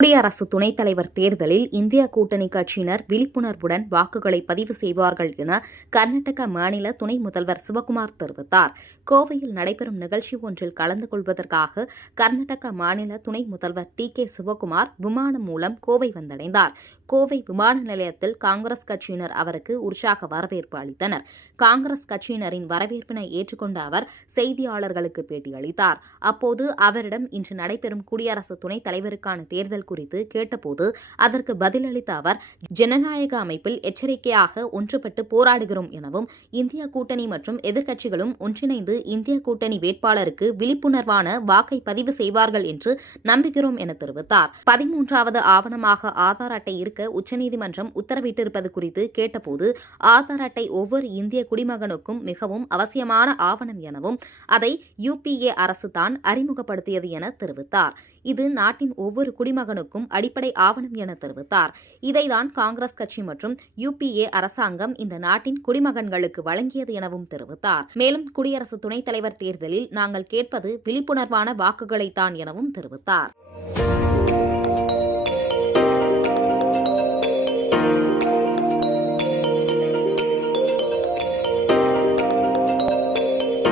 குடியரசு துணைத் தலைவர் தேர்தலில் இந்தியா கூட்டணி கட்சியினர் விழிப்புணர்வுடன் வாக்குகளை பதிவு செய்வார்கள் என கர்நாடக மாநில துணை முதல்வர் சிவக்குமார் தெரிவித்தார். கோவையில் நடைபெறும் நிகழ்ச்சி ஒன்றில் கலந்து கொள்வதற்காக கர்நாடக மாநில துணை முதல்வர் டி.கே. சிவக்குமார் விமானம் மூலம் கோவை வந்தடைந்தார். கோவை விமான நிலையத்தில் காங்கிரஸ் கட்சியினர் அவருக்கு உற்சாக வரவேற்பு அளித்தனர். காங்கிரஸ் கட்சியினரின் வரவேற்பினை ஏற்றுக்கொண்ட அவர் செய்தியாளர்களுக்கு பேட்டியளித்தார். அப்போது அவரிடம் இன்று நடைபெறும் குடியரசு துணைத் தலைவருக்கான தேர்தல் குறித்து கேட்டபோது அதற்கு பதிலளித்த அவர், ஜனநாயக அமைப்பில் எச்சரிக்கையாக ஒன்றுபட்டு போராடுகிறோம் எனவும், இந்திய கூட்டணி மற்றும் எதிர்க்கட்சிகளும் ஒன்றிணைந்து இந்திய கூட்டணி வேட்பாளருக்கு விழிப்புணர்வான வாக்கை பதிவு செய்வார்கள் என்று நம்புகிறோம் என தெரிவித்தார். 13வது ஆவணமாக ஆதார் அட்டை இருக்க உச்சநீதிமன்றம் உத்தரவிட்டிருப்பது குறித்து கேட்டபோது, ஆதார் அட்டை ஒவ்வொரு இந்திய குடிமகனுக்கும் மிகவும் அவசியமான ஆவணம் எனவும், அதை UPA அரசு தான் அறிமுகப்படுத்தியது என தெரிவித்தார். இது நாட்டின் ஒவ்வொரு குடிமகனுக்கும் அடிப்படை ஆவணம் என தெரிவித்தார். இதைதான் காங்கிரஸ் கட்சி மற்றும் UPA அரசாங்கம் இந்த நாட்டின் குடிமகன்களுக்கு வழங்கியது எனவும் தெரிவித்தார். மேலும் குடியரசு துணைத் தலைவர் தேர்தலில் நாங்கள் கேட்பது விழிப்புணர்வான வாக்குகளைத்தான் எனவும் தெரிவித்தார்.